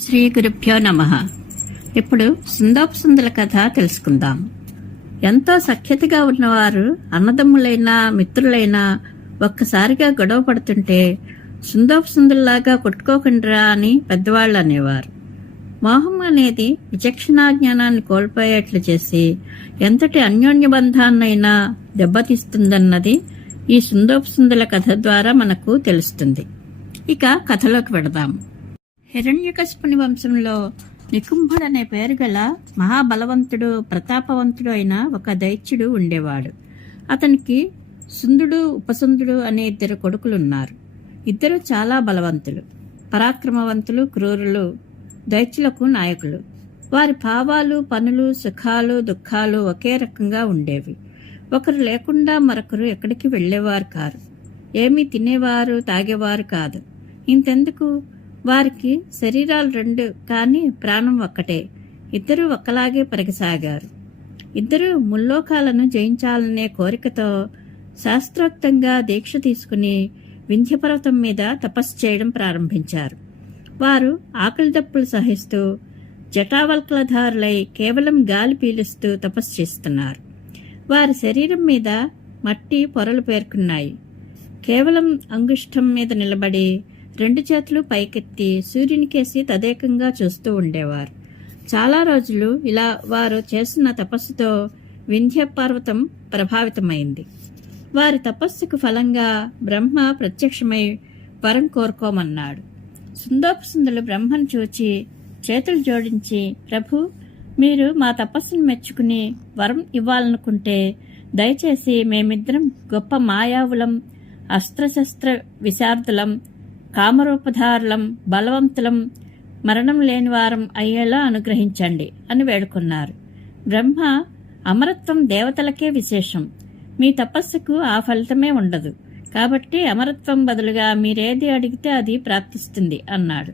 శ్రీ గురుభ్యో నమః. ఇప్పుడు సుందోపసుందుల కథ తెలుసుకుందాం. ఎంతో సఖ్యతగా ఉన్నవారు అన్నదమ్ములైనా మిత్రులైనా ఒక్కసారిగా గొడవ పడుతుంటే సుందోపసుందుల్లాగా కొట్టుకోకుండా అని పెద్దవాళ్ళు అనేవారు. మోహం అనేది విచక్షణాజ్ఞానాన్ని కోల్పోయేట్లు చేసి ఎంతటి అన్యోన్య బంధాన్నైనా దెబ్బతీస్తుందన్నది ఈ సుందోపసుందుల కథ ద్వారా మనకు తెలుస్తుంది. ఇక కథలోకి వెడదాం. హిరణ్యకశిపుని వంశంలో నికుంభుడనే పేరు గల మహాబలవంతుడు ప్రతాపవంతుడు అయిన ఒక దైత్యుడు ఉండేవాడు. అతనికి సుందుడు ఉపసుందుడు అనే ఇద్దరు కొడుకులున్నారు. ఇద్దరు చాలా బలవంతులు, పరాక్రమవంతులు, క్రూరులు, దైత్యులకు నాయకులు. వారి భావాలు, పనులు, సుఖాలు, దుఃఖాలు ఒకే రకంగా ఉండేవి. ఒకరు లేకుండా మరొకరు ఎక్కడికి వెళ్లేవారు కారు. ఏమీ తినేవారు, తాగేవారు కాదు. ఇంతెందుకు, వారికి శరీరాలు రెండు కానీ ప్రాణం ఒక్కటే. ఇద్దరూ ఒక్కలాగే పెరగసాగారు. ఇద్దరూ ముల్లోకాలను జయించాలనే కోరికతో శాస్త్రోక్తంగా దీక్ష తీసుకుని వింధ్యపర్వతం మీద తపస్సు చేయడం ప్రారంభించారు. వారు ఆకలి దప్పులు సహిస్తూ జటావల్కలధారులై కేవలం గాలి పీలుస్తూ తపస్సు చేస్తున్నారు. వారి శరీరం మీద మట్టి పొరలు పేర్కొన్నాయి. కేవలం అంగుష్టం మీద నిలబడి రెండు చేతులు పైకెత్తి సూర్యునికేసి తదేకంగా చూస్తూ ఉండేవారు. చాలా రోజులు ఇలా వారు చేసిన తపస్సుతో వింధ్య పర్వతం ప్రభావితమైంది. వారి తపస్సుకు ఫలంగా బ్రహ్మ ప్రత్యక్షమై వరం కోరుకోమన్నాడు. సుందోపసుందులు బ్రహ్మను చూచి చేతులు జోడించి, ప్రభు, మీరు మా తపస్సును మెచ్చుకుని వరం ఇవ్వాలనుకుంటే దయచేసి మేమిద్దరం గొప్ప మాయావులం, అస్త్రశస్త్ర విశార్దులం, కామరూపధారులం, బలవంతులం, మరణం లేని వారం అయ్యేలా అనుగ్రహించండి అని వేడుకున్నారు. బ్రహ్మ, అమరత్వం దేవతలకే విశేషం. మీ తపస్సుకు ఆ ఫలితమే ఉండదు. కాబట్టి అమరత్వం బదులుగా మీరేది అడిగితే అది ప్రాప్తిస్తుంది అన్నాడు.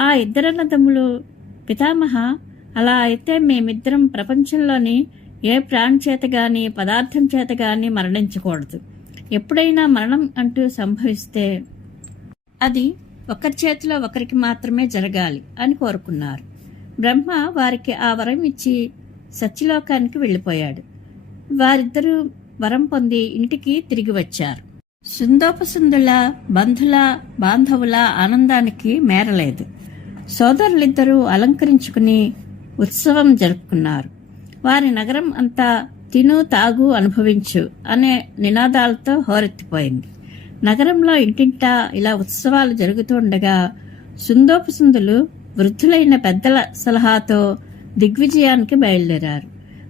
ఆ ఇద్దరన్నదమ్ములు, పితామహ, అలా అయితే మేమిద్దరం ప్రపంచంలోని ఏ ప్రాణి చేత గాని పదార్థం చేత గాని మరణించకూడదు. ఎప్పుడైనా మరణం అంటూ సంభవిస్తే అది ఒకరి చేతిలో ఒకరికి మాత్రమే జరగాలి అని కోరుకున్నారు. బ్రహ్మ వారికి ఆ వరం ఇచ్చి సత్యలోకానికి వెళ్లిపోయాడు. వారిద్దరూ వరం పొంది ఇంటికి తిరిగి వచ్చారు. సుందోపసుందుల బంధుల బాంధవుల ఆనందానికి మేరలేదు. సోదరులిద్దరూ అలంకరించుకుని ఉత్సవం జరుపుకున్నారు. వారి నగరం అంతా తిను, తాగు, అనుభవించు అనే నినాదాలతో హోరెత్తిపోయింది. నగరంలో ఇంటింటా ఇలా ఉత్సవాలు జరుగుతుండగా సుందోపసుందులు వృద్ధులైన పెద్దల సలహాతో దిగ్విజయానికి బయలుదేరారు.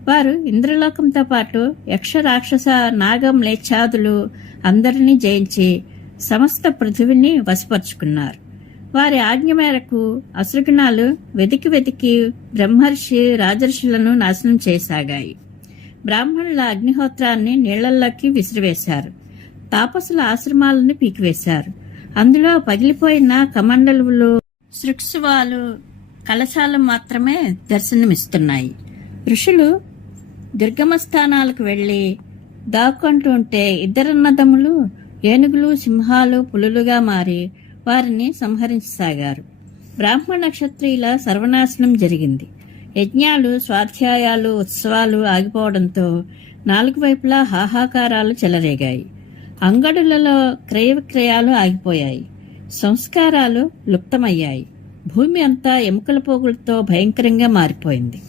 వారు ఇంద్రలోకంతో పాటు యక్ష, రాక్షస, నాగ, మ్లేచ్ఛాదులు అందరినీ జయించి సమస్త పృథివిని వశపరుచుకున్నారు. వారి ఆజ్ఞ మేరకు అసురగణాలు వెతికి బ్రహ్మర్షి, రాజర్షులను నాశనం చేయసాగాయి. బ్రాహ్మణుల అగ్నిహోత్రాన్ని నీళ్లలోకి విసిరివేశారు. తాపసుల ఆశ్రమాలను పీకివేశారు. అందులో పగిలిపోయిన కమండలువులు, శృక్సువాలు, కలశాలు మాత్రమే దర్శనమిస్తున్నాయి. ఋషులు దుర్గమ స్థానాలకు వెళ్లి దాక్కుంటూ ఉంటే ఇద్దరన్నదమ్ములు ఏనుగులు, సింహాలు, పులులుగా మారి వారిని సంహరించసాగారు. బ్రాహ్మణ క్షత్రియుల సర్వనాశనం జరిగింది. యజ్ఞాలు, స్వాధ్యాయాలు, ఉత్సవాలు ఆగిపోవడంతో నాలుగు వైపులా హాహాకారాలు చెలరేగాయి. అంగడులలో క్రయ విక్రయాలు ఆగిపోయాయి. సంస్కారాలు లుప్తమయ్యాయి. భూమి అంతా ఎముకల పోగులతో భయంకరంగా మారిపోయింది.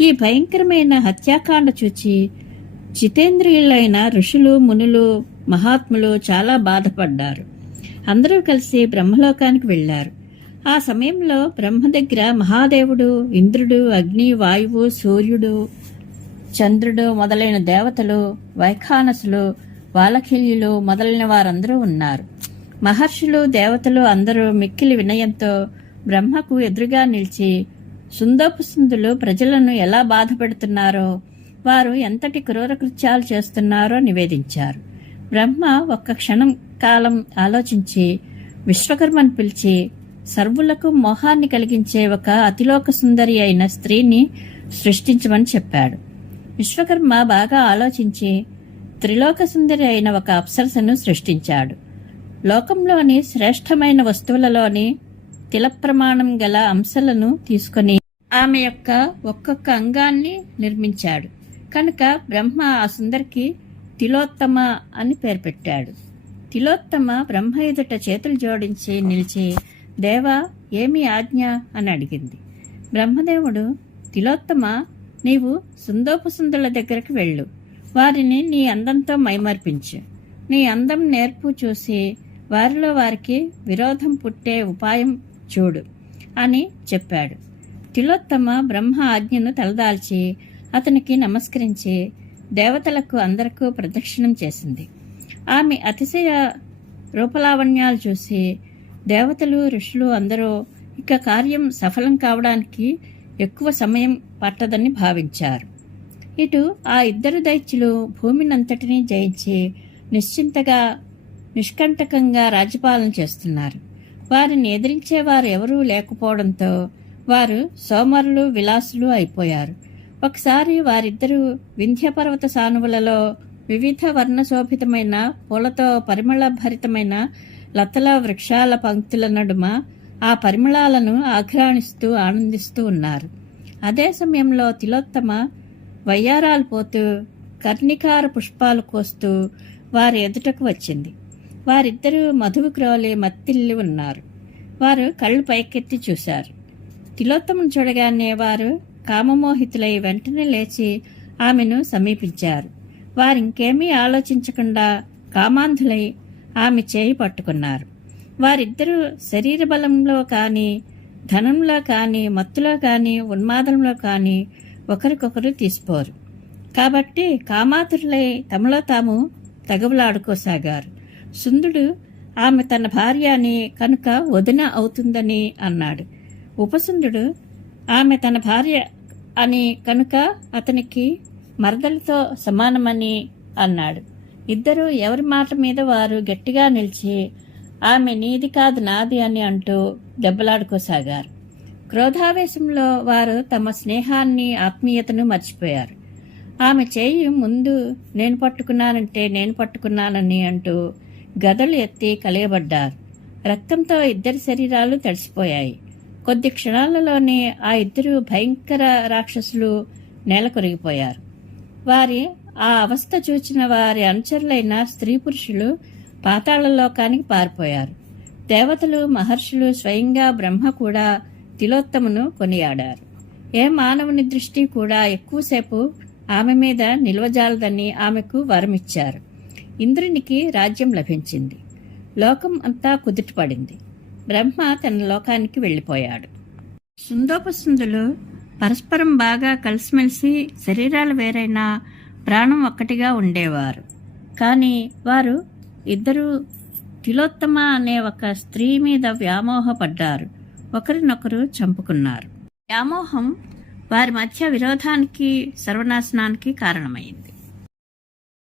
ఈ భయంకరమైన హత్యాకాండ చూచి జితేంద్రియులైన ఋషులు, మునులు, మహాత్ములు చాలా బాధపడ్డారు. అందరూ కలిసి బ్రహ్మలోకానికి వెళ్లారు. ఆ సమయంలో బ్రహ్మ దగ్గర మహాదేవుడు, ఇంద్రుడు, అగ్ని, వాయువు, సూర్యుడు, చంద్రుడు మొదలైన దేవతలు, వైఖానసులు, వాలఖిల్యులు మొదలైన వారందరూ ఉన్నారు. మహర్షులు, దేవతలు అందరూ మిక్కిలి వినయంతో బ్రహ్మకు ఎదురుగా నిలిచి సుందోపసుందులు ప్రజలను ఎలా బాధ పెడుతున్నారో, వారు ఎంతటి క్రూర కృత్యాలు చేస్తున్నారో నివేదించారు. బ్రహ్మ ఒక్క క్షణం కాలం ఆలోచించి విశ్వకర్మను పిలిచి సర్వులకు మోహాన్ని కలిగించే ఒక అతిలోక సుందరి అయిన స్త్రీని సృష్టించమని చెప్పాడు. విశ్వకర్మ బాగా ఆలోచించి త్రిలోక సుందరి అయిన ఒక అప్సరసను సృష్టించాడు. లోకంలోని శ్రేష్టమైన వస్తువులలోని తిలప్రమాణం గల అంశాలను తీసుకొని ఆమె యొక్క ఒక్కొక్క అంగాన్ని నిర్మించాడు. కనుక బ్రహ్మ ఆ సుందరికి తిలోత్తమ అని పేరు పెట్టాడు. తిలోత్తమ బ్రహ్మ ఎదుట చేతులు జోడించి నిలిచి, దేవా, ఏమి ఆజ్ఞ అని అడిగింది. బ్రహ్మదేవుడు, తిలోత్తమ, నీవు సుందోపసుందుల దగ్గరికి వెళ్ళు, వారిని నీ అందంతో మైమర్పించు, నీ అందం నేర్పు చూసి వారిలో వారికి విరోధం పుట్టే ఉపాయం చూడు అని చెప్పాడు. తిలోత్తమ బ్రహ్మ ఆజ్ఞను తలదాల్చి అతనికి నమస్కరించి దేవతలకు అందరికీ ప్రదక్షిణం చేసింది. ఆమె అతిశయ రూపలావణ్యాలు చూసి దేవతలు, ఋషులు అందరూ ఇక కార్యం సఫలం కావడానికి ఎక్కువ సమయం పట్టదని భావించారు. ఇటు ఆ ఇద్దరు దైత్యులు భూమినంతటినీ జయించి నిశ్చింతగా, నిష్కంటకంగా రాజ్యపాలన చేస్తున్నారు. వారిని ఎదిరించేవారు ఎవరూ లేకపోవడంతో వారు సోమరులు, విలాసులు అయిపోయారు. ఒకసారి వారిద్దరూ వింధ్యపర్వత సానువులలో వివిధ వర్ణశోభితమైన పూలతో పరిమళభరితమైన లతల వృక్షాల పంక్తుల నడుమ ఆ పరిమళాలను ఆఘ్రాణిస్తూ ఆనందిస్తూ ఉన్నారు. అదే సమయంలో తిలోత్తమ వయ్యారాలు పోతూ కర్ణికార పుష్పాలు కోస్తూ వారి ఎదుటకు వచ్చింది. వారిద్దరూ మధువు క్రోలి మత్తిల్లి ఉన్నారు. వారు కళ్ళు పైకెత్తి చూశారు. తిలోత్తమను చూడగానే వారు కామమోహితులై వెంటనే లేచి ఆమెను సమీపించారు. వారింకేమీ ఆలోచించకుండా కామాంధులై ఆమె చేయి పట్టుకున్నారు. వారిద్దరూ శరీర బలంలో కానీ, ధనంలో కానీ, మత్తులో కానీ, ఉన్మాదంలో కానీ ఒకరికొకరు తీసిపోరు. కాబట్టి కామాతురులై తమలో తాము తగవులాడుకోసాగారు. సుందుడు ఆమె తన భార్య అని కనుక వదిన అవుతుందని అన్నాడు. ఉపసుందుడు ఆమె తన భార్య అని కనుక అతనికి మరదలతో సమానమని అన్నాడు. ఇద్దరూ ఎవరి మాట మీద వారు గట్టిగా నిలిచి ఆమె నీది కాదు నాది అని అంటూ దెబ్బలాడుకోసాగారు. క్రోధావేశంలో వారు తమ స్నేహాన్ని, ఆత్మీయతను మర్చిపోయారు. ఆమె చేయి ముందు నేను పట్టుకున్నానంటే నేను పట్టుకున్నానని అంటూ గదలు ఎత్తి కలియబడ్డారు. రక్తంతో ఇద్దరి శరీరాలు తడిసిపోయాయి. కొద్ది క్షణాలలోనే ఆ ఇద్దరు భయంకర రాక్షసులు నేల కొరిగిపోయారు. వారి ఆ అవస్థ చూచిన వారి అనుచరులైన స్త్రీ పురుషులు పాతాళలోకానికి పారిపోయారు. దేవతలు, మహర్షులు, స్వయంగా బ్రహ్మ కూడా తిలోత్తమను కొనియాడారు. ఏ మానవుని దృష్టి కూడా ఎక్కువసేపు ఆమె మీద నిల్వజాలదని ఆమెకు వరమిచ్చారు. ఇంద్రునికి రాజ్యం లభించింది. లోకం అంతా కుదుటపడింది. బ్రహ్మ తన లోకానికి వెళ్ళిపోయాడు. సుందోపసుందులు పరస్పరం బాగా కలిసిమెలిసి శరీరాలు వేరైనా ప్రాణం ఒక్కటిగా ఉండేవారు. కానీ వారు ఇద్దరూ తిలోత్తమ అనే ఒక స్త్రీ మీద వ్యామోహపడ్డారు. ఒకరినొకరు చంపుకున్నారు. వ్యామోహం వారి మధ్య విరోధానికి, సర్వనాశనానికి కారణమైంది.